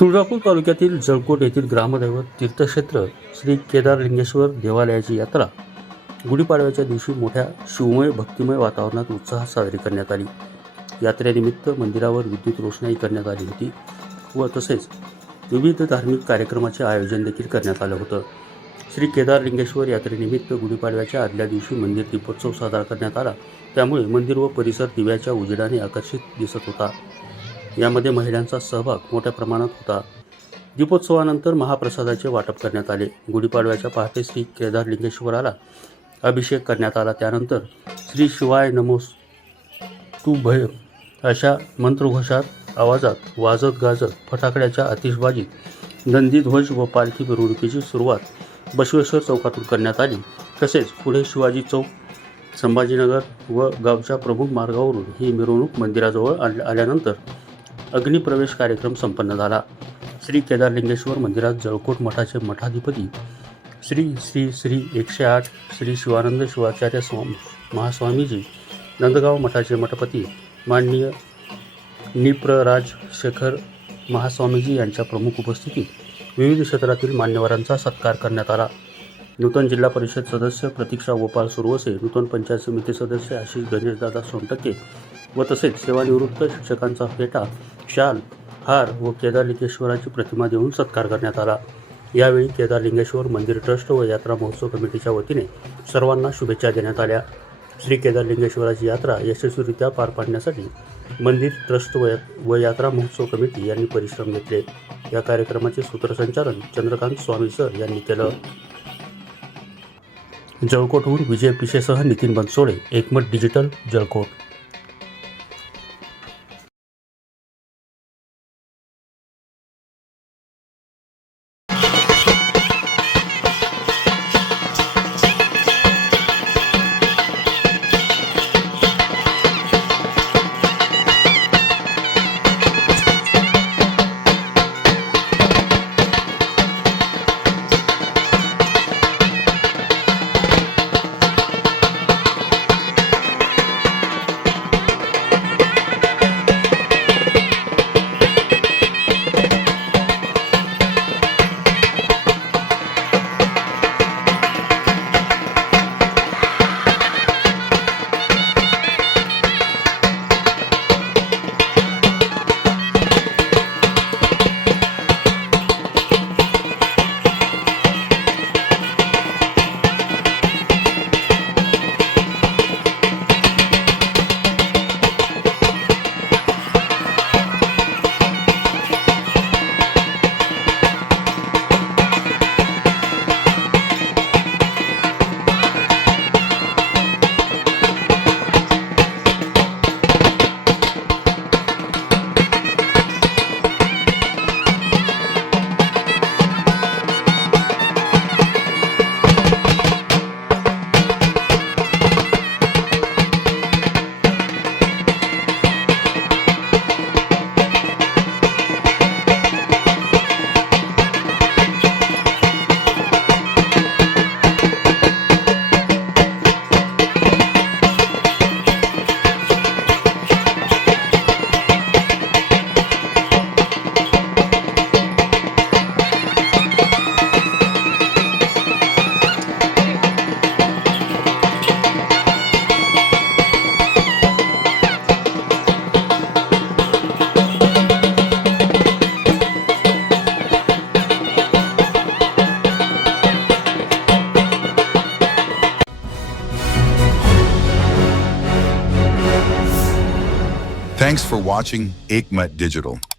तुळजापूर तालुक्यातील जळकोट येथील ग्रामदैवत तीर्थक्षेत्र श्री केदारलिंगेश्वर देवालयाची यात्रा गुढीपाडव्याच्या दिवशी मोठ्या शिवमय भक्तिमय वातावरणात उत्साहात साजरी करण्यात आली. यात्रेनिमित्त मंदिरावर विद्युत रोषणाई करण्यात आली होती व तसेच विविध धार्मिक कार्यक्रमाचे आयोजन देखील करण्यात आलं होतं. श्री केदारलिंगेश्वर यात्रेनिमित्त गुढीपाडव्याच्या आदल्या दिवशी मंदिर दीपोत्सव साजरा करण्यात आला. त्यामुळे मंदिर व परिसर दिव्याच्या उजेडाने आकर्षित दिसत होता. यामध्ये महिलांचा सहभाग मोठ्या प्रमाणात होता. दीपोत्सवानंतर महाप्रसादाचे वाटप करण्यात आले. गुढीपाडव्याच्या पहाटे श्री केदारलिंगेश्वराला अभिषेक करण्यात आला. त्यानंतर श्री शिवाय नमोस्तुभय अशा मंत्रघोषात आवाजात वाजत गाजत फटाकड्याच्या आतिषबाजीत नंदीध्वज व पालखी मिरवणुकीची सुरुवात बसवेश्वर चौकातून करण्यात आली. तसेच पुढे शिवाजी चौक, संभाजीनगर व गावच्या प्रमुख मार्गावरून ही मिरवणूक मंदिराजवळ आल्यानंतर अग्निप्रवेश कार्यक्रम संपन्न झाला. श्री केदारलिंगेश्वर मंदिरात जळकोट मठाचे मठाधिपती श्री श्री श्री 108 श्री शिवानंद शिवाचार्य महास्वामीजी, नंदगाव मठाचे मठपती माननीय निप्रराज शेखर महास्वामीजी यांच्या प्रमुख उपस्थितीत विविध क्षेत्रातील मान्यवरांचा सत्कार करण्यात आला. नूतन जिल्हा परिषद सदस्य प्रतीक्षा गोपाळ सुरवसे, नूतन पंचायत समिती सदस्य आशिष गणेशदादा सोनटक्के व तसेच सेवानिवृत्त शिक्षकांचा फेटा, शाल, हार व केदारलिंगेश्वराची प्रतिमा देऊन सत्कार करण्यात आला. यावेळी केदारलिंगेश्वर मंदिर ट्रस्ट व यात्रा महोत्सव कमिटीच्या वतीने सर्वांना शुभेच्छा देण्यात आल्या. श्री केदारलिंगेश्वराची यात्रा यशस्वीरित्या पार पाडण्यासाठी मंदिर ट्रस्ट व यात्रा महोत्सव कमिटी यांनी परिश्रम घेतले. या कार्यक्रमाचे सूत्रसंचालन चंद्रकांत स्वामी सर यांनी केलं. जळकोटहून विजय पिशेसह नितीन बनसोडे, एकमत digital, Jalkot. Thanks for watching Ekmat Digital.